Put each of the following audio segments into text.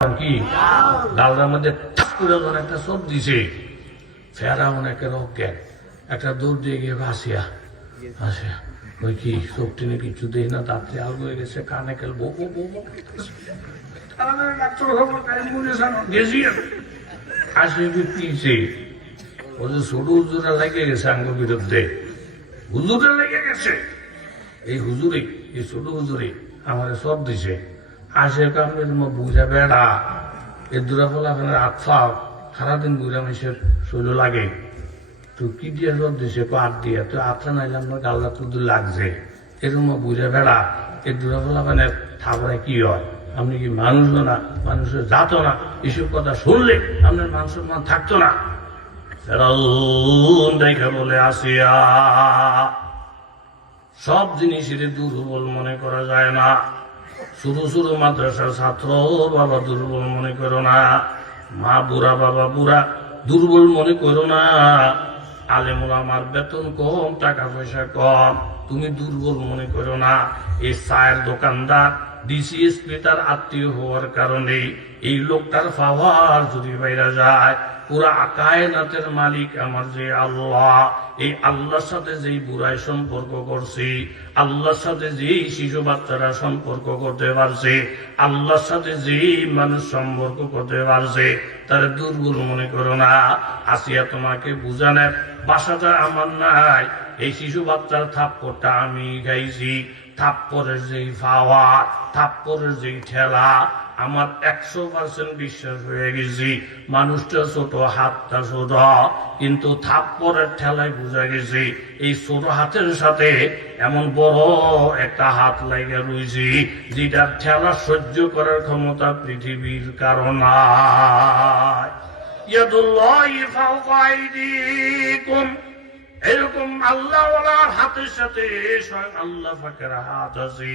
কি ডালটার মধ্যে একটা চোখ দিছে ফেরা অনেকের অজ্ঞান একটা দৌড় দিয়ে গিয়ে ভাসিয়া ভাসিয়া ওই কি চোখটি নিয়ে কিছু দেই না দাঁতরে আল হয়ে গেছে কানে খেল বো পিছে ও যে ছোট হুজুরা লেগে গেছে আঙ্গ বিরুদ্ধে হুজুরে লেগে গেছে এই হুজুরে এই ছোট হুজুরে আমার সব দিছে আসে কামড়ে তোমার বুঝা বেড়া এর দূরা ফলাফলের আতফা সারাদিন বুঝা মানুষের শরীর লাগে তো কি দিয়ে সব দিছে আট দিয়ে তো আটটা নাইলে আমার গাল্লা তো লাগছে এরকম বুঝা বেড়া এর দূরা ফলাফলের থাপড়ে কি হয় আপনি কি মানুষ না মানুষের জাতো না এসব কথা শুনলে আপনার মান সম্মান থাকতো না দেখে বলে আসিয়া সব জিনিসের দুর্বল মনে করা যায় না শুরু শুরু মাদ্রাসার ছাত্র বাবা দুর্বল মনে করো না মা বুড়া বাবা বুড়া দুর্বল মনে করো না আলেমুল আমার বেতন কম টাকা পয়সা কম তুমি দুর্বল মনে করো না এই চায়ের দোকানদার ডিসিএসপি তার আত্মীয় হওয়ার কারণে এই লোকটার পাওয়ার যদি বাইরে যায় পুরা কায়নাতের মালিক আমার যে আল্লাহ এই আল্লাহর সাথে যেই বুড়াই সম্পর্ক করছি আল্লাহর সাথে যেই শিশু বাচ্চারা সম্পর্ক করতে পারছে আল্লাহর সাথে যেই মানুষ সম্পর্ক করতে পারছে তার দুর্বল মনে করো না আসিয়া তোমাকে বুঝানোর বাসাটা আমার নাই এই শিশু বাচ্চার থাপ্পড়টা আমি গাইছি থাপ্পড়ের যেই পাওয়া থাপ্পড়ের যেই ঠেলা আমার 100% বিশ্বাস হয়ে গেছি মানুষটা ছোট হাতটা ছোট কিন্তু থাপ্পড়ের ঠেলায় বুঝা গেছি এই ছোট হাতের সাথে এমন বড় একটা হাত লাগে রয়েছি যেটার ঠেলা সহ্য করার ক্ষমতা পৃথিবীর কারণ এরকম আল্লাহওয়ালার হাতের সাথে স্বয়ং আল্লাহ ফাঁকের হাত আছে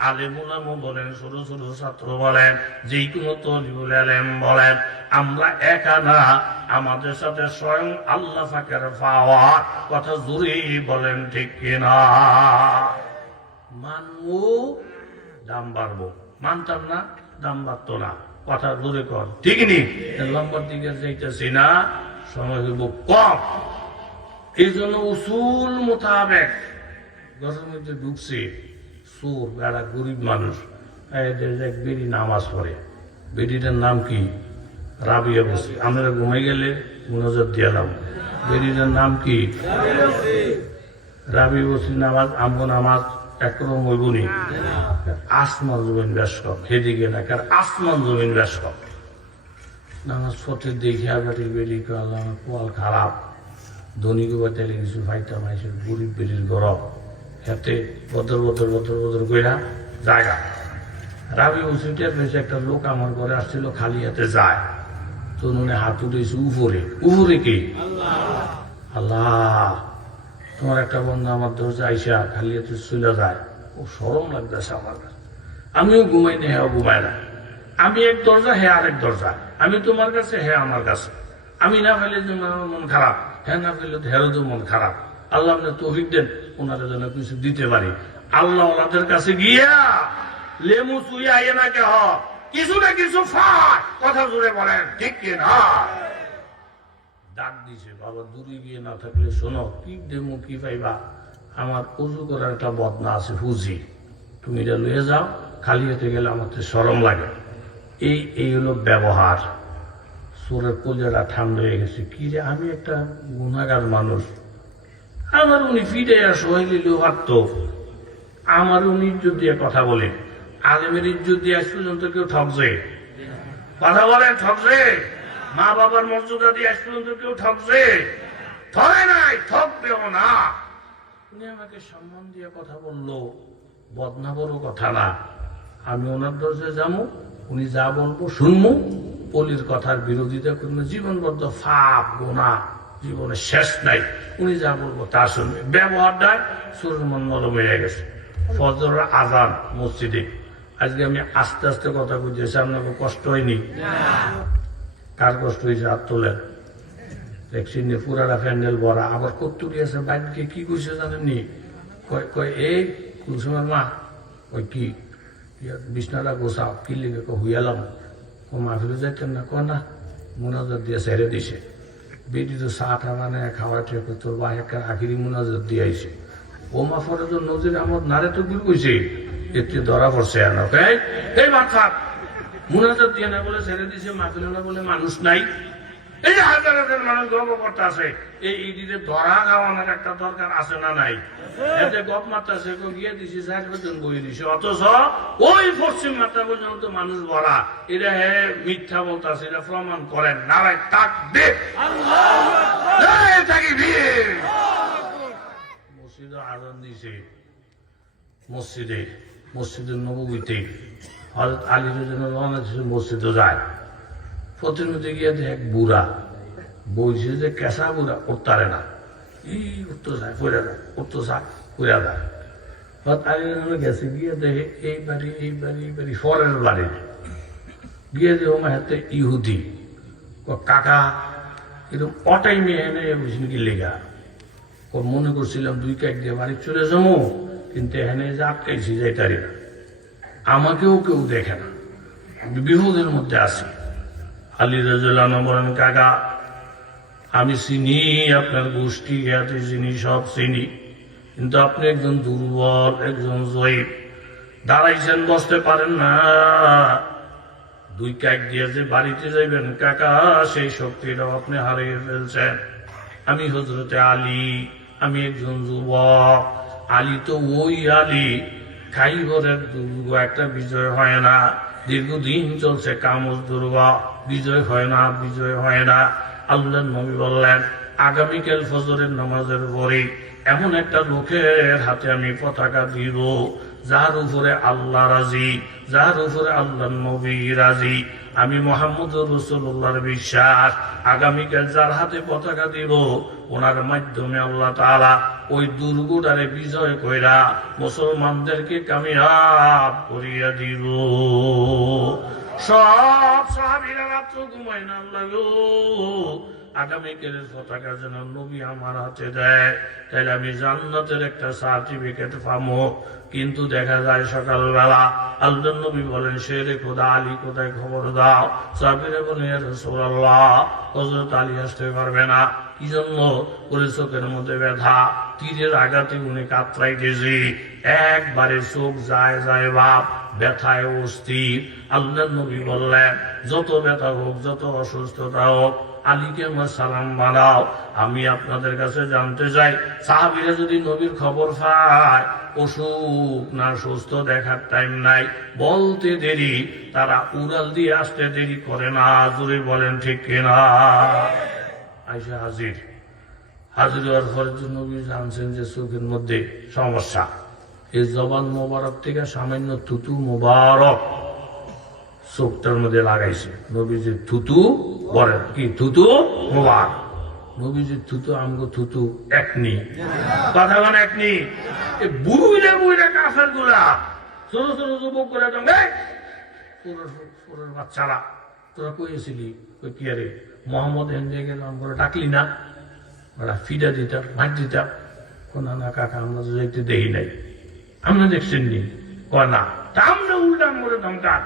আলেমুলামও বলেন ছোট ছোট ছাত্র বলেন যে কোনো তলিবুল আলেম বলেন আমরা একা না আমাদের সাথে স্বয়ং আল্লাহ ফাঁকের পাওয়ার কথা জোরেই বলেন ঠিক কিনা মানবো দাম বাড়বো মানতাম না দাম বাড়তো না কথা জোরে কর ঠিক নি লম্বার দিকে যাইতেছি না সময় হইব কম এই জন্য উসুল মোতাবেক ঘরের মধ্যে ঢুকছে সুর যারা গরিব মানুষ এদের এক বেরি নামাজ পড়ে বেরিটার নাম কি রাবিয়া বসি আমরা ঘুমাই গেলে মনোজত দিয়ালাম বেরিটার নাম কি রাবি বসি নামাজ আমগো নামাজ একরকম হইবনি আসমান জমিন ব্যস্ত সেদিকে না কারণ আসমান জমিন ব্যস্ত নামাজ পড়তে দেখি আবার বেরি করলাম পোয়াল খারাপ ধনীকে বাতালে কিছু ফাইটা মাইসের গরিব বেরির গরম হাতে বদর বদর বদর বদর কইরা জায়গা রাবি মুসিমটার বেশি একটা লোক আমার ঘরে আসছিল খালি হাতে যায় তো নুনে হাত উঠেছে উপরে উপরে কি আল্লাহ তোমার একটা বন্ধু আমার দরজা আইসা খালি হাতে চলে যায় ও সরম লাগতেছে আমার কাছে আমিও ঘুমাই না হ্যাঁ ঘুমাই না আমি এক দরজা হ্যাঁ আরেক দরজা আমি তোমার কাছে হ্যাঁ আমার কাছে আমি না ফেলে আমার মন খারাপ হ্যাঁ না ফেলে হেরো তো মন খারাপ আল্লাহ আপনার তৌফিক দেন ওনারা যেন কিছু দিতে পারি আল্লাহ ওনাদের কাছে গিয়া লেমু চুই আইয়ে না কে কিছু না কিছু ফাট কথা জুড়ে বলেন ঠিক কিনা ডাক দিছে বাবা দূরে গিয়ে না থাকলে শোনো কি দেমু কি পাইবা আমার উজু করার একটা বদনা আছে হুজি তুমি এটা লয়ে যাও খালি হতে গেলে আমার তো শরম লাগে এই হলো ব্যবহার সুরের কলিয়াটা ঠান্ডা হয়ে গেছে কি যে আমি একটা গুণাগার মানুষ আমার উনি ফিরে সবাই দিলেও পারত আমার উনি ইজ্জত দিয়ে কথা বলে আলেমের ইজ্জত দিয়ে আজ পর্যন্ত কেউ ঠকছে কথা বলে ঠকছে মা বাবার মর্যাদা দিয়ে আজ পর্যন্ত কেউ ঠকছে ঠকে নাই ঠকবেও না উনি আমাকে সম্মান দিয়ে কথা বললো বদনা বড় কথা না আমি ওনার দরজায় যাবো উনি যা বলবো শুনবো পলির কথার বিরোধিতা করবো জীবনবদ্ধ ফাপ গোনা জীবনে শেষ নাই উনি যা বলবো তা শুনবে ব্যবহারটা সুরমন নরম হয়ে গেছে ফজর আজান মসজিদে আজকে আমি আস্তে আস্তে কথা বুঝেছি আপনাকে কষ্ট হয়নি কার কষ্ট হয়েছে হাত তোলেন দেখছি পুরাটা প্যান্ডেল ভরা আবার কত্তুরি আছে বাইরে কি কইছে জানেননি কয় এই কুলসুমের মা ওই কি বিছনাটা গোছাও কি লিখে হুইয়ালাম ও মাহফিলে যাইতেন না, না মোনাজাত দিয়ে ছেড়ে দিছে। বেটি তো চাটা মানে খাওয়া ঠিক তোর বা একটা আখিরি মোনাজাত দিয়ে আইছে। ও মাফরে তো নজির আহমদ নারে তো দূর কইছে, একটু ধরা পড়ছে এই মাথা মোনাজাত দিয়ে না বলে ছেড়ে দিছে, মাহফিলে না বলে মানুষ নাই। এই যে হাজার হাজার মানুষ গর্ব করতে আছে, এই ঈদে ধরা খাওয়ানোর একটা দরকার আছে না নাই? এতে গপ মারতেছে গিয়ে দিছি 60 বেতন বই দিছে, অথচ ওই পশ্চিম মাত্রা পর্যন্ত মানুষ ভরা। এটা মিথ্যা বলতেছে, এটা প্রমাণ করেন। নারায় তাকবীর, নারায় তাকবীর। মসজিদে আজান দিছে, মসজিদের নববীতে হযরত আলী রাদিয়াল্লাহু আনহু মসজিদে যায়। প্রতিনিধি গিয়ে এক বুড়া বইছে, যে কেঁচা বুড়া উঠতারে না, উঠতে যায় পড়ে যায়, উঠতে যায় পড়ে যায়। গেছে গিয়ে দেখে এই বাড়ি ফরের বাড়ি গিয়ে যে আমার হাতে ইহুদি কাকা এরকম অটাই মেয়ে এনে বুঝলি কি লেগা। মনে করছিলাম 2 কাক দিয়ে বাড়ি চলে যাবো, কিন্তু এখানে যে আটকাইছি যাইতারি না, আমাকেও কেউ দেখে না, বিপদের মধ্যে আছি। আলী রাদিয়াল্লাহু আনহু বলেন, কাকা আমি চিনি আপনার গোষ্ঠী জ্ঞাতি চিনি, সব চিনি, কিন্তু আপনি একজন দুর্বল, একজন জয়ীব, দাঁড়াইছেন, বসতে পারেন না। 2 কাক দিয়ে যে বাড়িতে যাইবেন কাকা, সেই শক্তিটাও আপনি হারিয়ে ফেলছেন। আমি হযরতে আলী, আমি একজন যুবক। আলী তো ওই আলী, খাইবরের দুর্গ একটা বিজয় হয় না, দীর্ঘদিন চলছে কামজ দুর্গ, বিজয় হয় না, বিজয় হয় না। আল্লাহর নবী বললেন, আগামীকাল ফজরের নামাজের পরে এমন একটা লোকের হাতে আমি পতাকা দিব, যার উপরে আল্লাহ রাজি, যার উপরে আল্লাহর নবী রাজি। আমি মুহাম্মদুর রাসূলুল্লাহর বিশ্বাস, আগামীকাল যার হাতে পতাকা দিব, ওনার মাধ্যমে আল্লাহ তাআলা ওই দুর্গটারে বিজয় কইরা মুসলমানদেরকে কামিয়াব করিয়া দিব। সব সাহাবীরা রাত্র ঘুমায় না, আল্লাহ গো আগামীকালের পতাকা যেন নবী আমার হাতে দেয়, তাহলে আমি জান্নাতের একটা সার্টিফিকেট পাবো। কিন্তু দেখা যায় সকালবেলা আল্লাহর নবী বলেন, শেরে খোদা আলী কোথায়, খবর দাও। সাহাবীরা বলেন, ইয়া রাসূলুল্লাহ হযরত আলী আসতে পারবে না। কি জন্য? ওর চোখের মধ্যে ব্যথা, তীরের আঘাতে উনি কাতরাইতেছে, একবারে চোখ যায় যায় বাপ, ব্যথায় অস্থির। আল্লাহর নবী বললেন, যত ব্যথা হোক, যত অসুস্থতা হোক, আলীকে আমার সালাম বানাও। আমি আপনাদের কাছে জানতে চাই, সাহাবীরা যদি নবীর খবর পায়, অসুখ না সুস্থ দেখার টাইম নাই, বলতে দেরি, তারা উড়াল দিয়ে আসতে দেরি করে না। জোরে বলেন ঠিক কিনা? আইসা হাজির হওয়ার পরে নবী জানছেন যে চোখের মধ্যে সমস্যা। এই জবান মোবারক থেকে সামান্য থুতু মোবারক চোখটার মধ্যে লাগাইছে। নবীজির থুতু বলেন কি, থুতু মোবারক। নবীজির থুতু আমগো থুতু একনি, কথা বলেন একনি। বুড়া বুড়া কাফের গুলা, ছোট ছোট যুবক করে বাচ্চারা, তোরা কইছিলি কি আরে মোহাম্মদ হেন্দে গেলাম করে ডাকলি না, ওরা ফিডা দিতাম, মাঠ দিতাম। কোনা না কাকা, আমরা তো যাইতে দেখি নাই, আমরা দেখছেন নি, না আমরা উল্টাম করে ধমকা।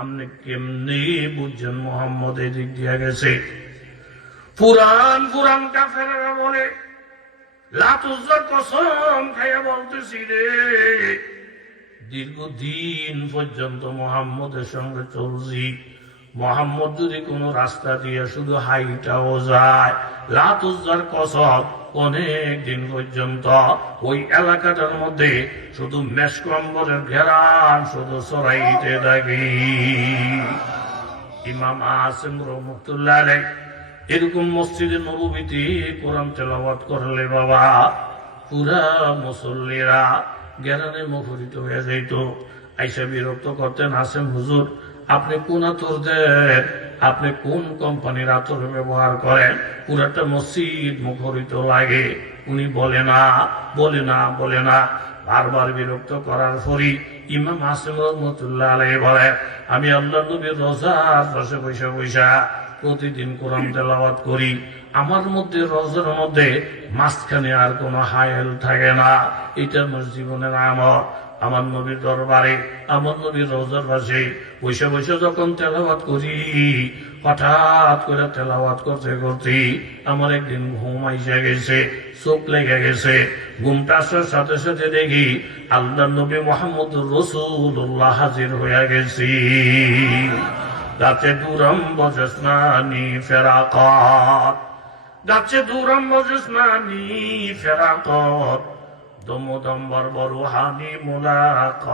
আপনি কেমনি বুঝছেন মোহাম্মদ এই দিক দিয়ে গেছে? পুরান পুরান কাফেরেরা বলে, লাতুজ্জার কসম খাইয়া বলতেছি রে, দীর্ঘদিন পর্যন্ত মোহাম্মদের সঙ্গে চলছি, মোহাম্মদ যদি কোন রাস্তা দিয়ে শুধু হাইটাও যায়, লাতুজ্জার কসম অনেক দিন পর্যন্ত ওই এলাকাটার মধ্যে শুধু মেশকম্বরের ঘেরান শুধু ছড়াইতে থাকি। ইমাম আসিম রহমতুল্লাহ আলাইহি এরকম মসজিদে নববীতে কোরআন তেলাওয়াত করলে বাবা, পুরা মুসল্লিরা জ্ঞানে মুখরিত হয়ে যাইত। আইসা বিরক্ত করতেন, আসেম হুজুর আপনি কোন আতর দেন, আপনি কোন কোম্পানির আতর ব্যবহার করেন, পুরাটা মসজিদ মুখরিত লাগে। উনি বলে না, বলে না, বলে না। বারবার বিরক্ত করার পরই ইমাম আসিম রহমতুল্লাহ আলাইহি বলে, আমি আল্লাহর নবীর রওজার পাশে বসে বসে প্রতিদিন কোরআন তেলাওয়াত করি, আমার মধ্যে রওজার মধ্যে মাঝখানে আর কোনো হায়াল থাকে না। এটা আমার জীবনের আমল। আমার নবীর দরবারে, আমার নবীর রওজার পাশে বসে বসে যখন তেলাওয়াত করি, হঠাৎ করে তেলাওয়াত করতে করতে আমার একদিন ঘুম আইসা গেছে, চোখ লেগে গেছে। ঘুমটা আসার সাথে সাথে দেখি আল্লাহর নবী মুহাম্মদুর রাসূলুল্লাহ হাজির হয়ে গেছি। গাছে দুরম বজসনানি ফেরাকাত, গাছে দুরম বজসনানি ফেরাকাত, দমদম্বর বরুহানি মুলাকাত,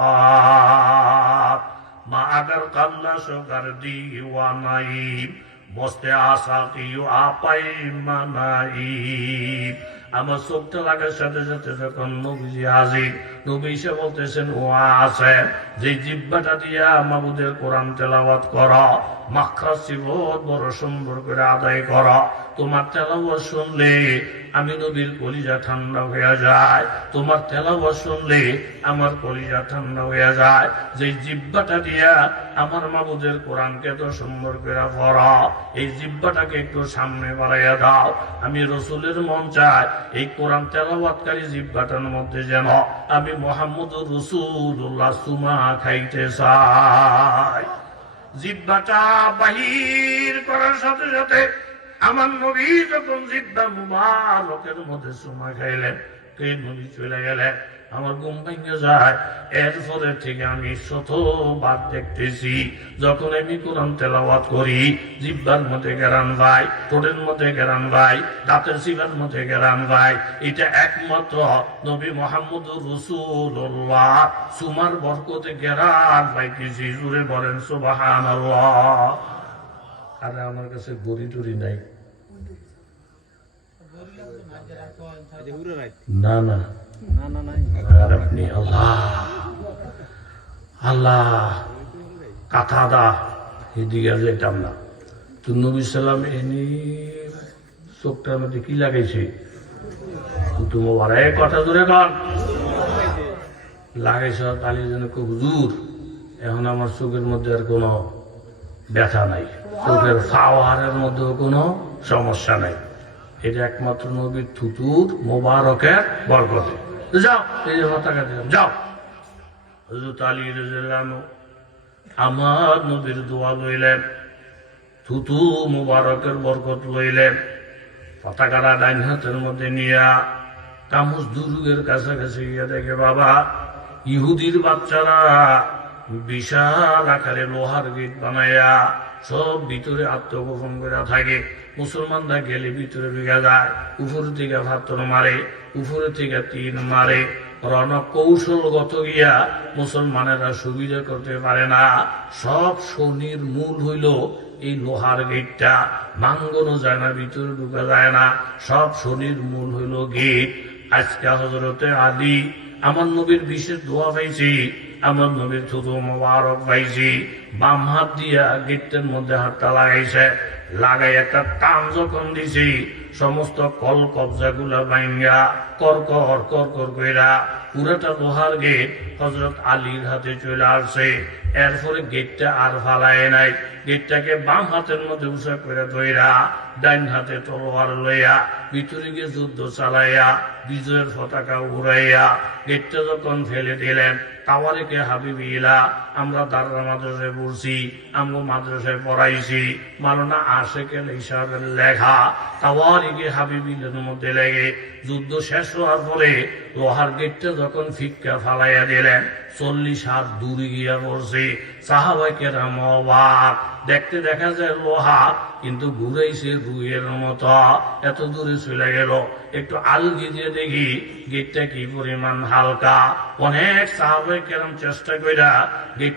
মা আগার কাল্লা সকার দিওয়ানাই, বসতে আসা কিউ আপাই মানাই। আমার চোখটা লাগার সাথে সাথে যখন নবীজি হাজির, নবী এসে বলতেছেন, ও আছে যে জিহ্বাটা দিয়া মাবুদের কোরআন তেলাওয়াত করা, মাখরাজ সিফত বড় সুন্দর করে আদায় করা, তোমার তেলাওয়াত শুনলে আমি নবীর কলিজা ঠান্ডা হয়ে যায়, তোমার তেলাওয়াত শুনলে আমার কলিজা ঠান্ডা হয়ে যায়। যে জিহ্বাটা দিয়া আমার মাবুদের কোরআনকে তো সুন্দর করে পড়া, এই জিহ্বাটাকে একটু সামনে বাড়াইয়া দাও। আমি রসুলের মন চাই এই কোরআন তেলাওয়াতকারী জিহ্বাটার মধ্যে যেন আমি মুহাম্মদুর রাসূলুল্লাহ সুমা খাইতে চাই। জিহ্বাটা বাহির করার সাথে সাথে আমার নবী যখন জিহ্বা মুবারকের মধ্যে সুমা খাইলেন, কে নবী চলে গেলেন, আমার ঘুম ভেঙে যায়। এরপরে থেকে আমি শতবার দেখতেছি যখন আমি কোরআন তেলাওয়াত করি, জিহ্বার মধ্যে গেরান ভাই, ঠোঁটের মধ্যে গেরান ভাই, দাঁতের শিবার মধ্যে গেরান ভাই। এটা একমাত্র নবী মুহাম্মদুর রাসূলুল্লাহ সুমার বরকতে গেরান পাইতেছি। জুড়ে বলেন সুবহানাল্লাহ। আরে আমার কাছে গড়ি টড়ি নাই, না না, আর আপনি আল্লাহ আল্লাহ কাথা দা এদিকে যেতাম না। তো নবী সাল্লাম এনে চোখটার মধ্যে কি লাগাইছে, তোমার এক কথা ধরে কন লাগাইছ, তাহলে যেন হুজুর এখন আমার চোখের মধ্যে আর কোনো ব্যথা নাই, চোখের পাওয়ারের মধ্যেও কোনো সমস্যা নাই। এটা একমাত্র নবীর থুতুর মোবারকের বরকতে। যাও এই যে পতাকা দিলাম, যাও। হযরত আলী রাদিয়াল্লাহু আনহু আমার নবীর দোয়া লইলেন, থুতু মোবারকের বরকত লইলেন। পতাকাটা ডাইন হাতের মধ্যে নিয়া কামুজ দুর্গের কাছাকাছি গিয়ে দেখে বাবা ইহুদির বাচ্চারা বিশাল আকারে লোহার গেট বানাইয়া সব ভিতরে আত্মগোপন করে থাকে। মুসলমানরা গেলে ভিতরে ঢুকে যায়, উপর থেকে ভাতর মারে, উপরে থেকে তীর মারে। রণকৌশলগত গিয়া মুসলমানেরা সুবিধা করতে পারে না। সব শনির মূল হইল এই লোহার গেটটা, ভাঙ্গনো যায় না, ভিতরে ঢুকা যায় না। সব শনির মূল হইল গেট। আজকে হযরতে আলী আমার নবীর বিশেষ দোয়া পাইছি, আমার নবীর থুতু মোবারক পাইছি। বাম হাত দিয়া গেটের মধ্যে হাতটা লাগাইছে, লাগাই একটা টান যখন দিছি সমস্ত কল কবজা গুলা ভাঙ্গা করকর করকর কইরা পুরাটা লোহার গেট হযরত আলীর হাতে চলে আসছে। এরপরে গেটটা আর ফালায় নাই, গেটটাকে বাম হাতের মধ্যে উঁচা করে ধইরা ডাইন হাতে তলোয়ার লইয়া ভিতরে গিয়ে যুদ্ধ চালাইয়া বিজয়ের পতাকা উড়াইয়া গেটটা যখন ফেলে দিলেন। তাওয়ারিকে হাবিবিলা আমরা দাররা মাদ্রাসায় পড়ছি, আমগো মাদ্রাসায় পড়াইছি, মাওলানা আশেকের হিসাবের লেখা তাওয়ারিকে হাবিবিলের মধ্যে লেগে যুদ্ধ শেষ হওয়ার পরে লোহার গেটটা যখন ফিক্কা ফালাইয়া দিলেন, 40 হাত দূরে গিয়া পড়ছে। সাহাবায়ে কেরাম অবাক, দেখতে দেখা যায় লোহা কিন্তু ঘুরাইছে রুইয়ের মতো, এত দূরে চলে গেল। একটু আলগি দিয়ে দেখি গেটটা কি পরিমাণ হালকা। অনেক সাহাবায়ে কেরাম চেষ্টা কইরা গেট